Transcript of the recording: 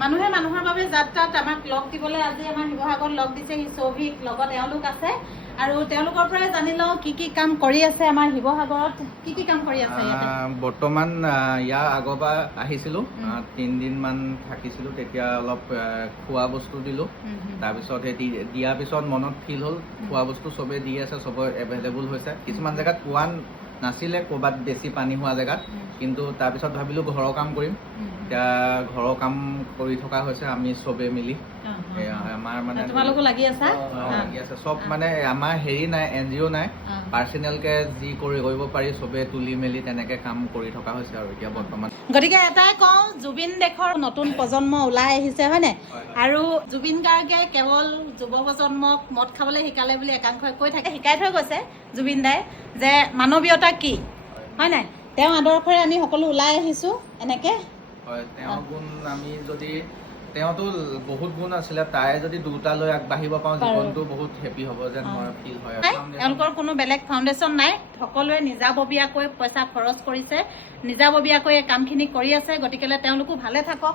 মানুহে মানুহৰ বাবে যাত্ৰাত আমাক লগ দিবলৈ আজি আমাৰ শিৱসাগৰত লগ দিছে সৌভিক লগত এওঁলোক আছে আৰু তেওঁলোকৰ পৰাই জানি লওঁ কি কাম কৰি আছে আমাৰ শিৱসাগৰত কি কাম কৰি আছে বৰ্তমান ইয়াৰ আগৰবাৰ আহিছিলোঁ 3 দিনমান থাকিছিলোঁ তেতিয়া অলপ খোৱা বস্তু দিলোঁ তাৰপিছত সেই দিয়াৰ পিছত মনত ফিল হ'ল খোৱা বস্তু চবেই দি আছে চবৰে এভেইলেবল হৈছে কিছুমান জেগাত পোৱা নাছিলে ক'ৰবাত বেছি পানী হোৱা জেগাত কিন্তু তাৰপিছত ভাবিলোঁ ঘৰৰ কাম কৰিম এতিয়া ঘৰৰ কাম কৰি থকা হৈছে আমি চবেই মিলি আমাৰ মানে তোমালোকো লাগি আছা চব মানে আমাৰ হেৰি নাই NGO নাই পাৰ্চনেলকে যি কৰিব পাৰি চবে তুলি মেলি তেনেকে কাম কৰি থকা হৈছে আৰু এতিয়া বৰ্তমান গতিকে এটাই কওঁ জুবিন দেশৰ নতুন প্ৰজন্ম ওলাই আহিছে হয়নে আৰু জুবিন গাৰ্গে কেৱল যুৱ প্ৰজন্মক মদ খাবলৈ শিকালে বুলি একাংশই কৈ থাকে শিকাই থৈ গৈছে জুবিন দাই যে মানৱীয়তা কি হয় নাই তেওঁ আদৰ্শৰে আমি সকলো ওলাই আহিছোঁ এনেকে হয় তেওঁৰ গুণ আমি যদি তেওঁতো বহুত গুণ আছিলে তাই যদি দুটা লৈ আগবাঢ়িব পাওঁ জীৱনটো বহুত হেপি হ'ব যেন মই ফিল হয় তেওঁলোকৰ কোনো বেলেগ ফাউণ্ডেশ্যন নাই সকলোৱে নিজাববীয়াকৈ পইচা খৰচ কৰিছে নিজাববীয়াকৈ এই কামখিনি কৰি আছে গতিকে তেওঁলোকো ভালে থাকক